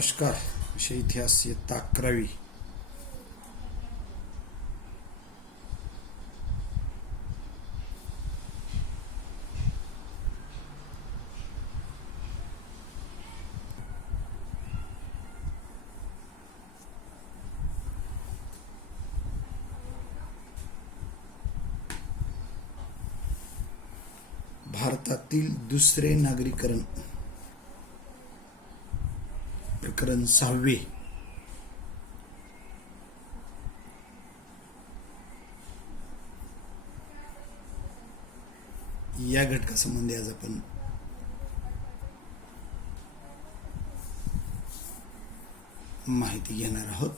नमस्कार. विषय इतिहास इयत्ता 11वी. भारतातील दुसरे नागरीकरण प्रकरण 6. या घटकासंबंधी आज आपण माहिती घेणार आहोत.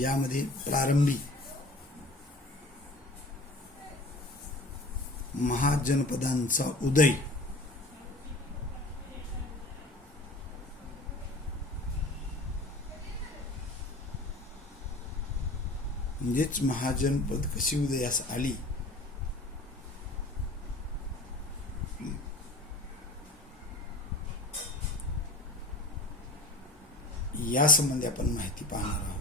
यामध्ये प्रारंभी महाजनपदांचा उदय, म्हणजेच महाजनपद कशी उदयास आली या संबंधी आपण माहिती पाहणार आहोत.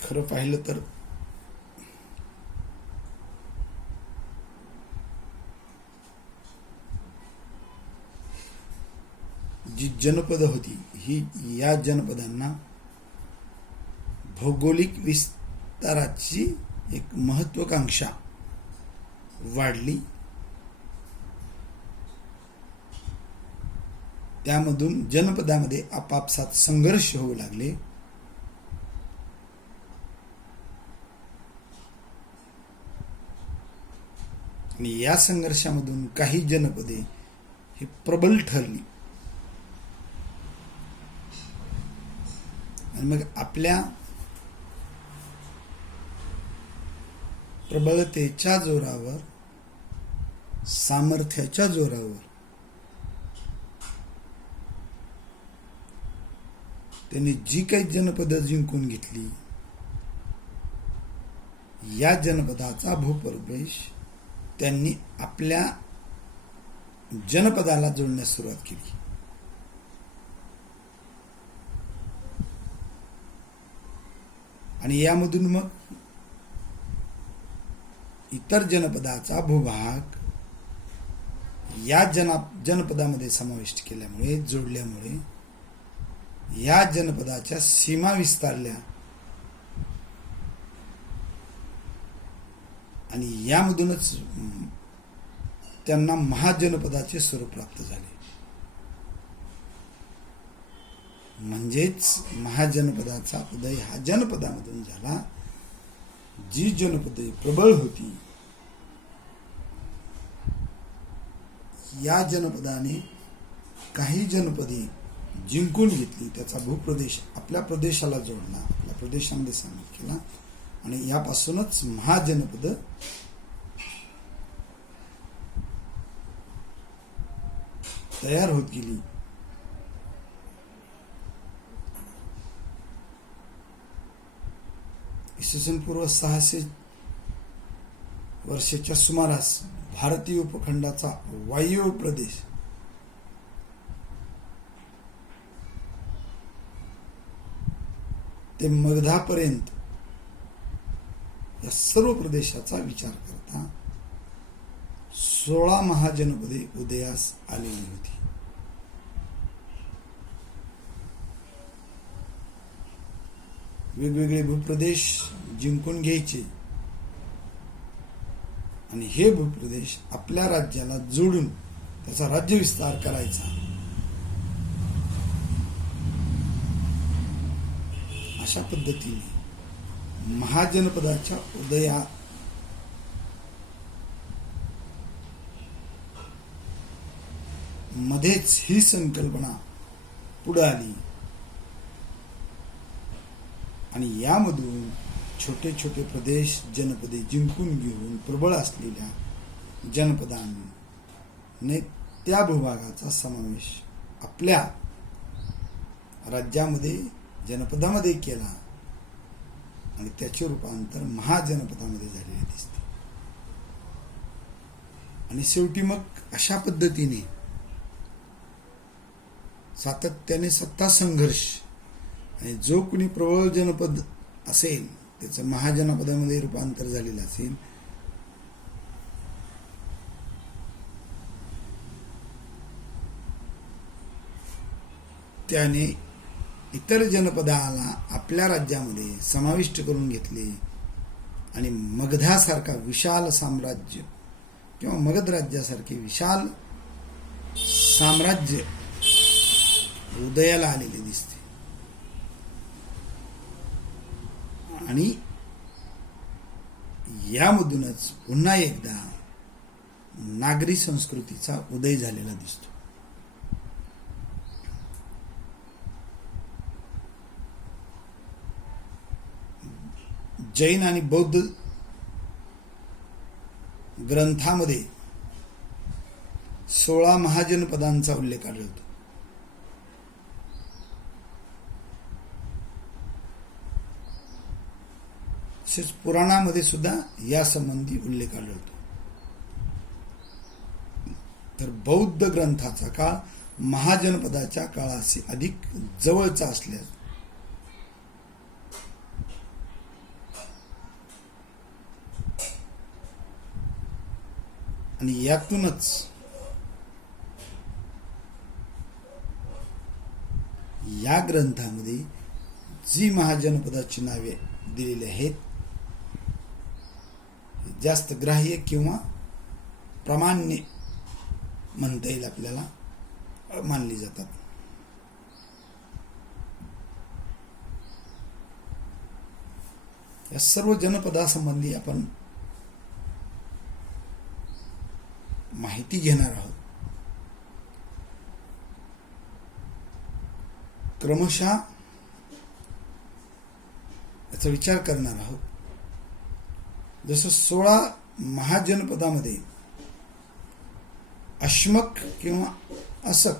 खरं पाहिलं तर जी जनपद होती ही या जनपदांना भौगोलिक विस्ताराची एक महत्वाकांक्षा वाढली. त्यामधून जनपदामध्ये आपापसात संघर्ष होऊ लागले. आणि या संघर्षामधून काही जनपदे ही प्रबल ठरली आणि मग आपल्या प्रबलतेच्या जोरावर, सामर्थ्याच्या जोरावर त्यांनी जी काही जनपदं जिंकून घेतली, या जनपदाचा भूप्रदेश त्यांनी आपल्या जनपदाला जोडण्यास सुरुवात केली. आणि यामधून मग इतर जनपदाचा भूभाग या जनपदामध्ये समाविष्ट केल्यामुळे, जोडल्यामुळे या जनपदाच्या सीमा विस्तारल्या आणि यामधूनच त्यांना महाजनपदाचे स्वरूप प्राप्त झाले. म्हणजेच महाजनपदाचा उदय हा जनपदामधून झाला. जी जनपदे प्रबळ होती, या जनपदाने काही जनपदे जिंकून घेतली, त्याचा भूप्रदेश आपल्या प्रदेशाला जोडला, आपल्या प्रदेशामध्ये सामील केला आणि यापासूनच महाजनपद तयार होत गेली. इसवी पूर्व 600 वर्षाच्या सुमारास भारतीय उपखंडाचा वायव्य प्रदेश ते मगधापर्यंत या सर्व प्रदेशाचा विचार करता 16 महाजनपदे उदयास आलेली होती. वेगवेगळे भूप्रदेश जिंकून घ्यायचे आणि हे भूप्रदेश आपल्या राज्याला जोडून त्याचा राज्य विस्तार करायचा. अशा पद्धतीने महाजनपदाच्या उदया मध्येच ही संकल्पना पुढे आली आणि यामधून छोटे छोटे प्रदेश, जनपदे जिंकून घेऊन प्रबळ असलेल्या जनपदांनी त्या भूभागाचा समावेश आपल्या राज्यामध्ये जनपदामध्ये केला आणि त्याचे रूपांतर महाजनपदामध्ये झालेले दिसते. आणि शेवटी मग अशा पद्धतीने सातत्याने सत्ता संघर्ष आणि जो कुणी प्रबळ जनपद असेल त्याचं महाजनपदामध्ये रूपांतर झालेलं असेल, त्याने इतर जनपदाला आपल्या राज्यामध्ये समाविष्ट करून घेतले आणि मगधासारखा विशाल साम्राज्य किंवा मगध राज्यासारखे विशाल साम्राज्य उदयाला आलेले दिसते. आणि यामधूनच पुन्हा एकदा नागरी संस्कृतीचा उदय झालेला दिसतो. जैन आणि बौद्ध ग्रंथामध्ये 16 महाजनपदांचा उल्लेख आढळतो. तसेच पुराणामध्ये सुद्धा यासंबंधी उल्लेख आढळतो. तर बौद्ध ग्रंथाचा काळ महाजनपदाच्या काळाशी अधिक जवळचा असल्यास आणि यातूनच या ग्रंथामध्ये जी महाजनपदाची नावे दिलेली आहेत जास्त ग्राह्य किंवा प्रामाण्य म्हणता येईल आपल्याला मानली जातात. या सर्व जनपदासंबंधी आपण माहिती घेणार आहोत. क्रमशः याचा विचार करणार आहोत. जसं 16 महाजनपदामध्ये अश्मक किंवा असक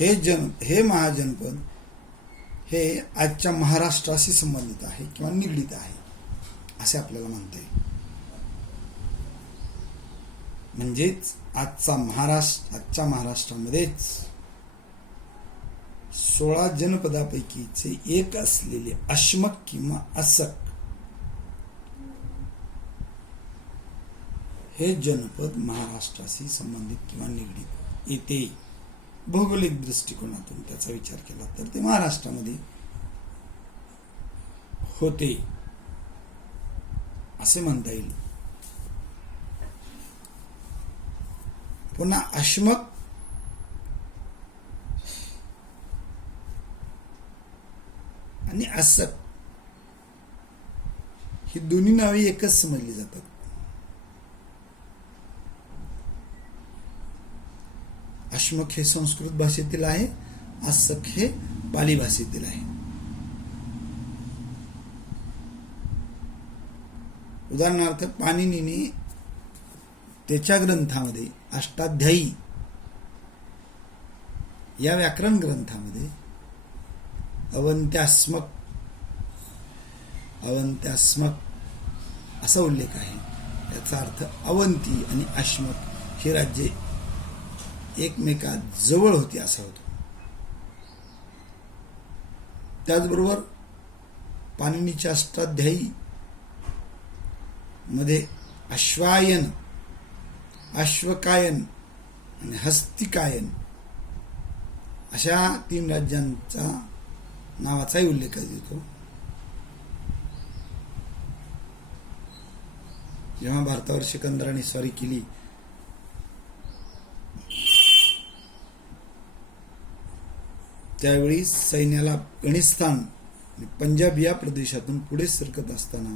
हे महाजनपद हे आजच्या महाराष्ट्राशी संबंधित आहे किंवा निगडीत आहे असे आपल्याला म्हणता येईल. म्हणजेच आजच्या महाराष्ट्रामध्येच 16 जनपदापैकीचे एक असलेले अश्मक किंवा असक हे जनपद महाराष्ट्राशी संबंधित किंवा निगडीत येते. भौगोलिक दृष्टिकोनातून त्याचा विचार केला तर ते महाराष्ट्रामध्ये होते असे म्हणता येईल. पुन्हा अश्मक आणि असक ही दोन्ही नावे एकच समजली जातात. अश्मक हे संस्कृत भाषेतील आहे, असक हे पाली भाषेतील आहे. उदाहरणार्थ पाणिनीने त्याच्या ग्रंथामध्ये अष्टाध्यायी या व्याकरण ग्रंथामध्ये अवंत्यास्मक असा उल्लेख आहे. त्याचा अर्थ अवंती आणि अश्मक ही राज्ये एकमेकात जवळ होती असा होतो. त्याचबरोबर पाणिनीच्या अष्टाध्यायी मध्ये अश्वायन, अश्वकायन आणि हस्तिकायन अशा 3 राज्यांचा नावाचाही उल्लेख येतो. जेव्हा भारतावर सिकंदराने स्वारी केली त्यावेळी सैन्याला अफगाणिस्तान आणि पंजाब या प्रदेशातून पुढे सरकत असताना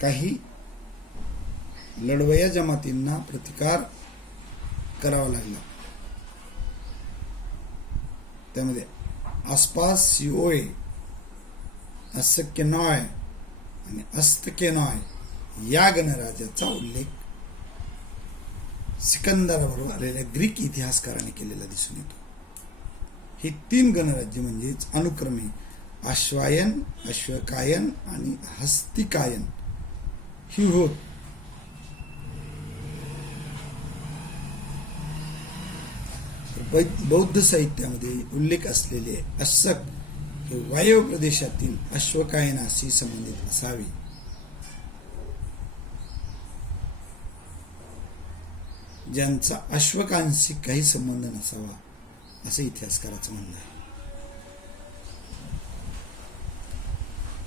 काही लढवय्या जमातींना प्रतिकार करावा लागला. त्यामध्ये आसपास सिओए, अस्सकेनॉय आणि अस्तकेनॉय या गणराज्याचा उल्लेख सिकंदराबरोबर आलेल्या ग्रीक इतिहासकाराने केलेला दिसून येतो. ही 3 गणराज्य म्हणजेच अनुक्रमे अश्वायन, अश्वकायन आणि हस्तिकायन ही होत. बौद्ध साहित्यामध्ये उल्लेख असलेले अशक हे वायव्य प्रदेशातील अश्वकायनाशी संबंधित असावे. ज्यांचा अश्वकांशी काही संबंध नसावा असं इतिहासकाराचं म्हणणं आहे.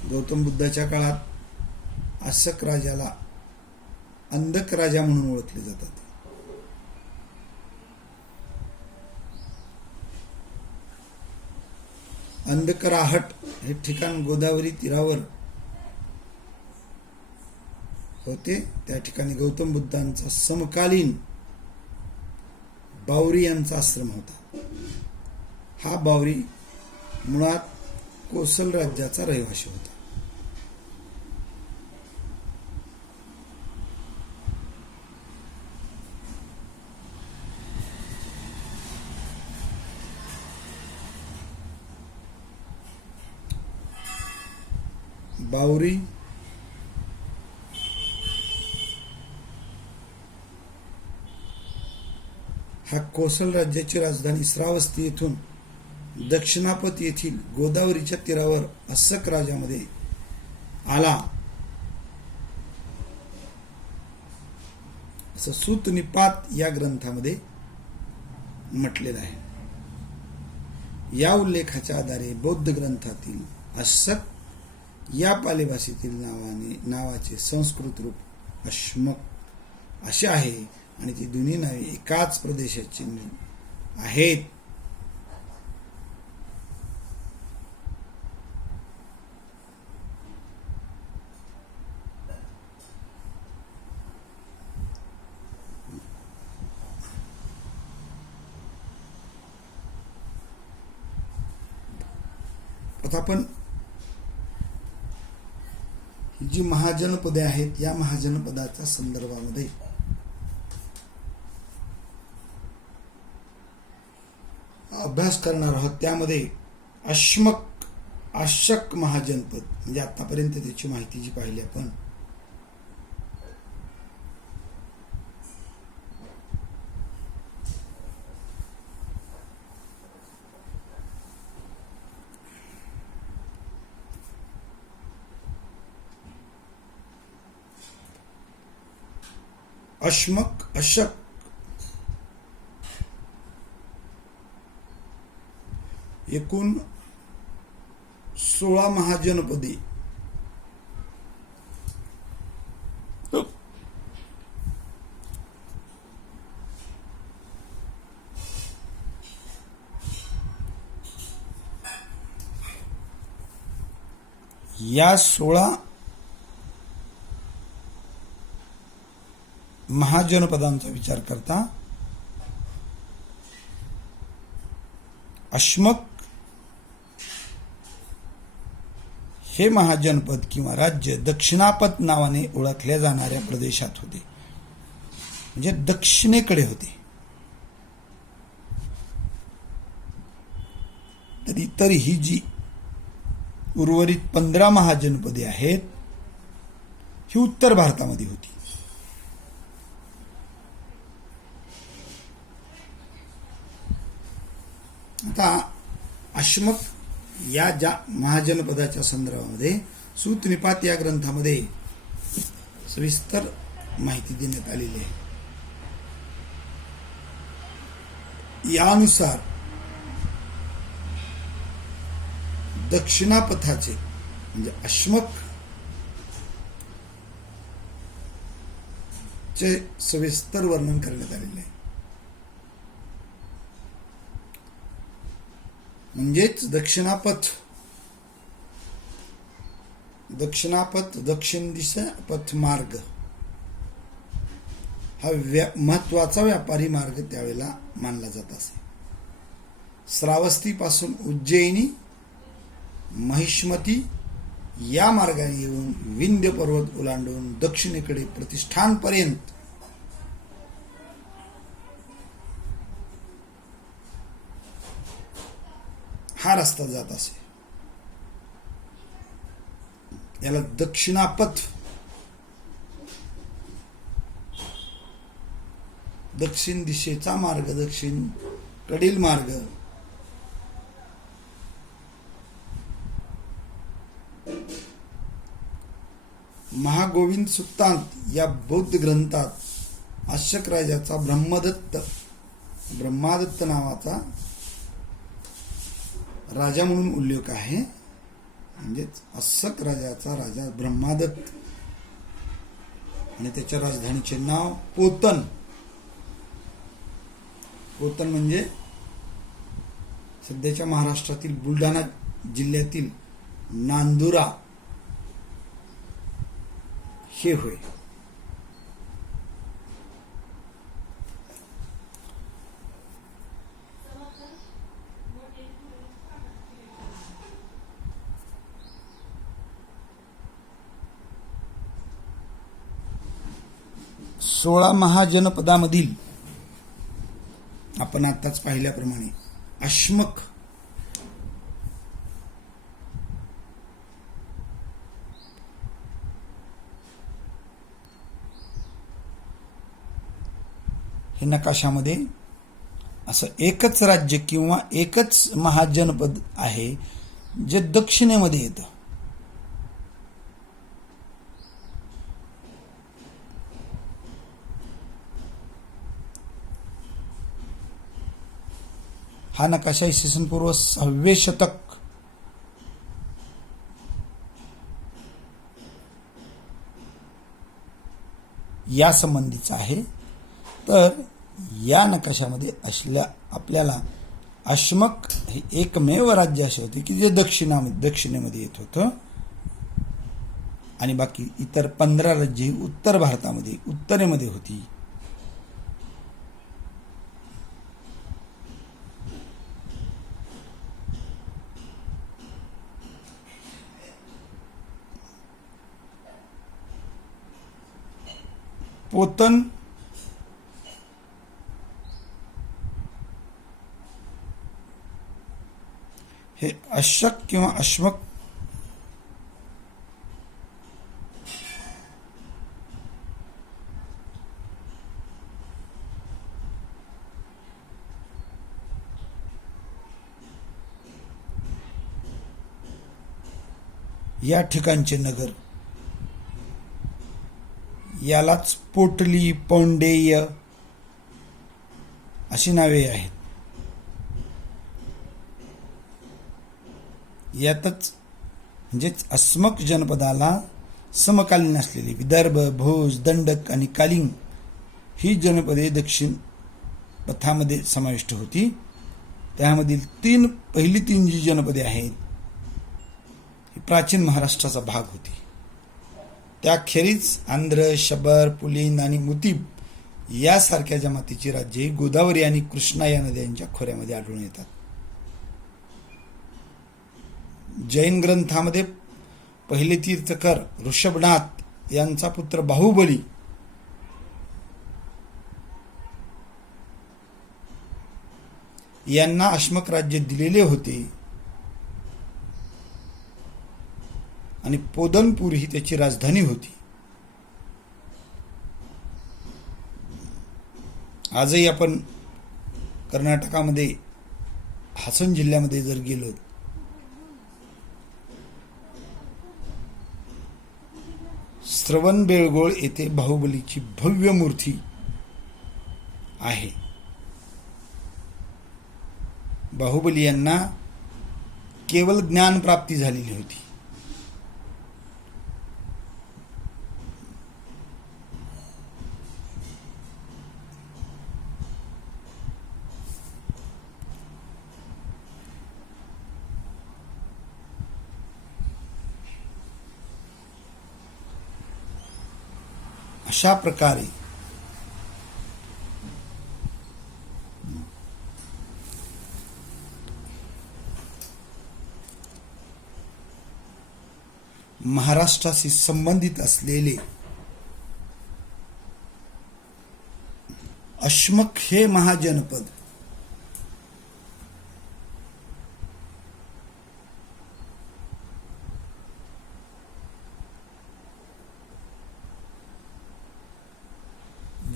गौतम बुद्धाच्या काळात अशक राजाला अंधक राजा म्हणून ओळखले जातात. अंधकराहट हे ठिकाण गोदावरी तीरावर होते. त्या ठिकाणी गौतम बुद्धांचा समकालीन बावरी यांचा आश्रम होता. हा बावरी मुळात कोसल राज्याचा रहिवासी होता. बावरी हा कोसल राज्याची राजधानी श्रावस्ती येथून दक्षिणापथ येथील गोदावरीच्या तीरावर अशक राजामध्ये आला असं सूत निपात या ग्रंथामध्ये म्हटलेलं आहे. या उल्लेखाच्या आधारे बौद्ध ग्रंथातील अशक या पाली भाषेतील नावाचे संस्कृत रूप अश्मक असे आहे आणि ती दोन्ही नावे एकाच प्रदेशाची आहेत. आता आपण जी महाजनपदे आहेत या महाजनपदाच्या संदर्भामध्ये अभ्यास करणार आहोत. त्यामध्ये अशक महाजनपद म्हणजे आतापर्यंत त्याची माहिती जी पाहिली आपण, अशक एकूण 16 महाजनपदे या 16 महाजनपदांचा विचार करता अश्मक हे महाजनपद किंवा राज्य दक्षिणापथ नावाने ओळखल्या जाणाऱ्या प्रदेशात होते, म्हणजे दक्षिणेकडे होते. तरी ही जी उर्वरित 15 महाजनपदे आहेत ही उत्तर भारतामध्ये होती. आता अश्मक या ज्या महाजनपदाच्या संदर्भामध्ये सूत निपात या ग्रंथामध्ये सविस्तर माहिती देण्यात आलेली आहे. यानुसार दक्षिणापथाचे म्हणजे अश्मक चे सविस्तर वर्णन करण्यात आलेले आहे. म्हणजेच दक्षिणापथ दक्षिण दिशा पथ मार्ग हा महत्वाचा व्यापारी मार्ग त्यावेळेला मानला जात असे. श्रावस्ती पासून उज्जैनी, महिष्मती या मार्गाने येऊन विंध्य पर्वत ओलांडून दक्षिणेकडे प्रतिष्ठानपर्यंत हा रस्ता जात असे. याला दक्षिणापथ, दक्षिण दिशेचा मार्ग, दक्षिण कडील मार्ग. महागोविंद सुक्तांत या बौद्ध ग्रंथात अशक राजाचा ब्रह्मादत्त नावाचा राजा म्हणून उल्लेख आहे. म्हणजेच अशक राजाचा राजा ब्रह्मादत्त आणि त्याच्या राजधानीचे नाव पोतन. पोतन म्हणजे सध्याच्या महाराष्ट्रातील बुलढाणा जिल्ह्यातील नांदुरा हे होय. सोळा महाजनपदामधील आपण आताच पाहिल्याप्रमाणे अश्मक हे नकाशामध्ये असं एकच राज्य किंवा एकच महाजनपद आहे जे दक्षिणेमध्ये येतं. हा नकाशा इसवी पूर्व 6वे शतक या संबंधीचा आहे. तर या नकाशामध्ये आपल्याला अश्मक हे एकमेव राज्य असे होते की जे दक्षिणेमध्ये येत होतं आणि बाकी इतर 15 राज्ये ही उत्तर भारतामध्ये उत्तरेमध्ये होती. पोतन हे अशक किंवा अश्मक या ठिकाणचे नगर यालाच पोटली, पौंडेय अशी नावे आहेत. यातच म्हणजेच अस्मक जनपदाला समकालीन असलेली विदर्भ, भोज, दंडक आणि कालिंग ही जनपदे दक्षिण पथामध्ये समाविष्ट होती. त्यामधील पहिली तीन जी जनपदे आहेत ही प्राचीन महाराष्ट्राचा भाग होती. त्याखेरीज आंध्र, शबर, पुलिंद आणि मुतीब यासारख्या जमातीची राज्ये गोदावरी आणि कृष्णा या नद्यांच्या खोऱ्यामध्ये आढळून येतात. जैन ग्रंथामध्ये पहिले तीर्थकर ऋषभनाथ यांचा पुत्र बाहुबली यांना अश्मक राज्य दिलेले होते आणि पोदनपूर ही त्याची राजधानी होती. आजही आपण कर्नाटकामध्ये हासन जिल्ह्यामध्ये जर गेलो श्रवणबेळगोळ येथे बाहुबलीची भव्य मूर्ती आहे. बाहुबली यांना केवळ ज्ञान प्राप्ती झालेली होती. अशा प्रकारे महाराष्ट्राशी संबंधित असलेले अश्मक हे महाजनपद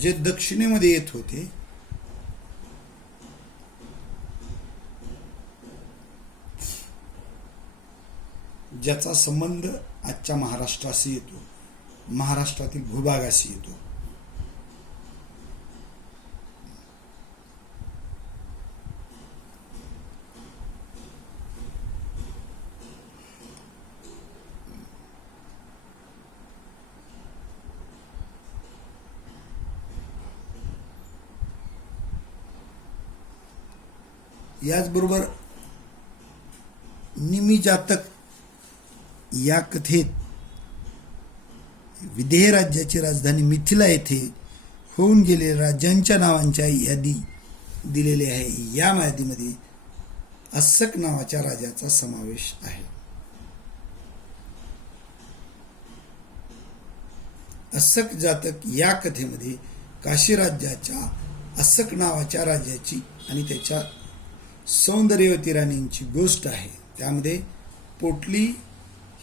जे दक्षिणेमध्ये येत होते ज्याचा संबंध आजच्या महाराष्ट्राशी येतो, महाराष्ट्रातील भूभागाशी येतो, याचबरोबर निमी जातक या कथेत विदेह राज्याची राजधानी मिथिला येथे होऊन गेलेल्या राज्यांच्या नावांच्या यादी दिलेली आहे. या यादीमध्ये अस्सक नावाच्या राजाचा समावेश आहे. अस्सक जातक या कथेमध्ये काशी राज्याच्या अस्सक नावाच्या राज्याची आणि त्याच्या सौंदर्यवती राणींची गोष्ट आहे. त्यामध्ये पोटली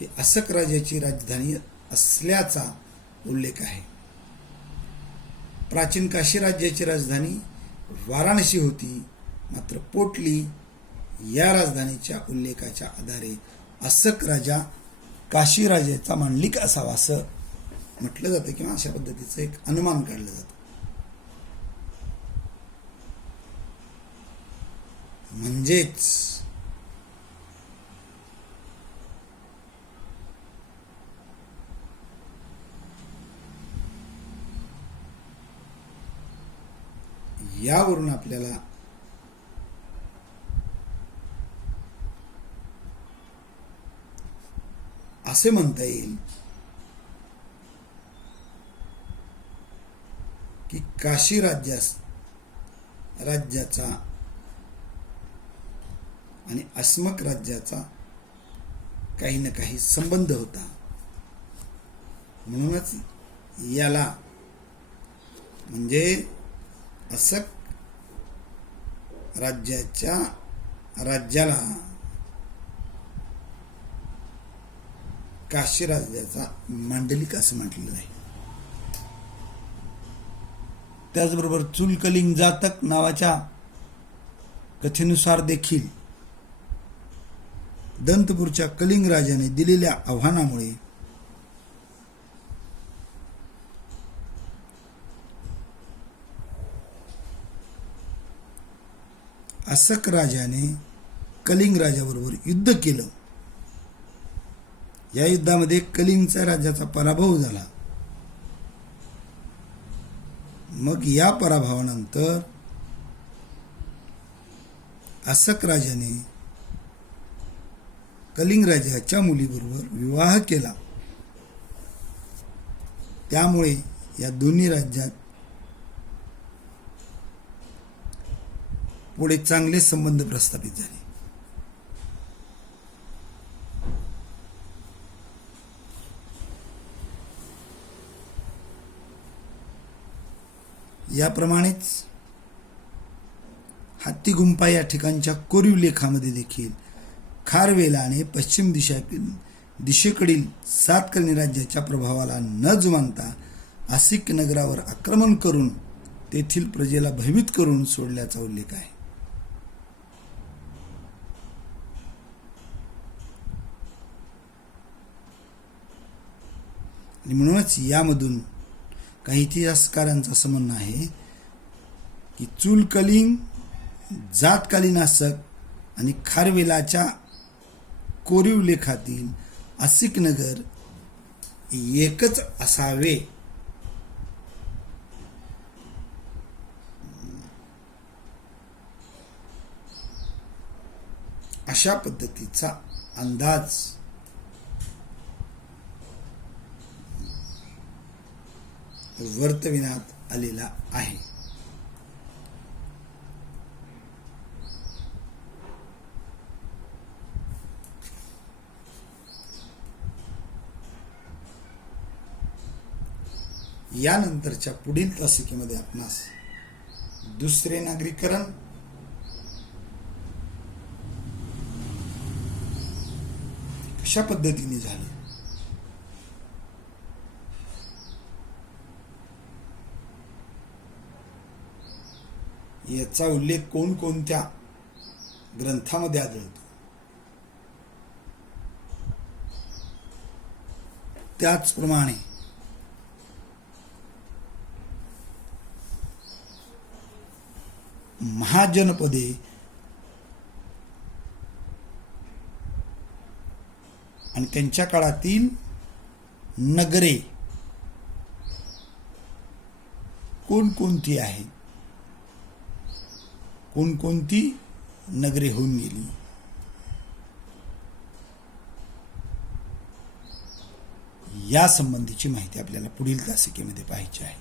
ही अस्सक राजाची राजधानी असल्याचा उल्लेख आहे. प्राचीन काशी राज्याची राजधानी वाराणसी होती, मात्र पोटली या राजधानीच्या उल्लेखाच्या आधारे अस्सक राजा काशी राजाचा मांडलिक असावा असं म्हटलं जातं किंवा अशा पद्धतीचं एक अनुमान काढलं जातं. म्हणजेच यावरून आपल्याला असे म्हणता येईल की काशी राज्याचा आणि अस्सक राज्याचा काही ना काही संबंध होता. म्हणूनच याला म्हणजे अस्सक राज्याला काशी राज्याचा मांडलिक असं म्हटलेलं आहे. त्याचबरोबर चुलकलिंग जातक नावाच्या कथेनुसार देखील दंतपूरच्या कलिंग राजाने दिलेल्या आव्हानामुळे अस्सक राजाने कलिंग राजाबरोबर युद्ध केलं. या युद्धामध्ये कलिंगच्या राजाचा पराभव झाला. मग या पराभवानंतर अस्सक राजाने कलिंग राजाच्या मुलीबरोबर विवाह केला. त्यामुळे या दोन्ही राज्यात पुढे चांगले संबंध प्रस्थापित झाले. याप्रमाणेच हत्तीगुंफा या ठिकाणच्या कोरीव लेखामध्ये देखील खारवेलाने पश्चिम दिशेकडील सातकर्णी राज्याच्या प्रभावाला न जुमानता आसिक नगरावर आक्रमण करून तेथील प्रजेला भयभीत करून सोडल्याचा उल्लेख आहे. आणि म्हणूनच यामधून काही इतिहासकारांचं असं म्हणणं आहे की चुलकलिंग, जातकालीन अस्सक आणि खारवेलाच्या कोरीव लेखातील आसिक नगर एकच असावे. अशा पद्धतीचा अंदाज वर्तविण्यात आलेला आहे. यानंतरच्या पुढील तासिकेमध्ये आपणास दुसरे नागरीकरण, कशा पद्धतीने झाले, याचा उल्लेख कोणकोणत्या ग्रंथामध्ये आढळतो? त्याचप्रमाणे महाजनपदे आणि त्यांच्या काळातील नगरे कोणकोणती आहेत? कोणकोणती नगरे होऊन गेली? या संबंधीची माहिती आपल्याला पुढील तासिकेमध्ये पाहायची आहे.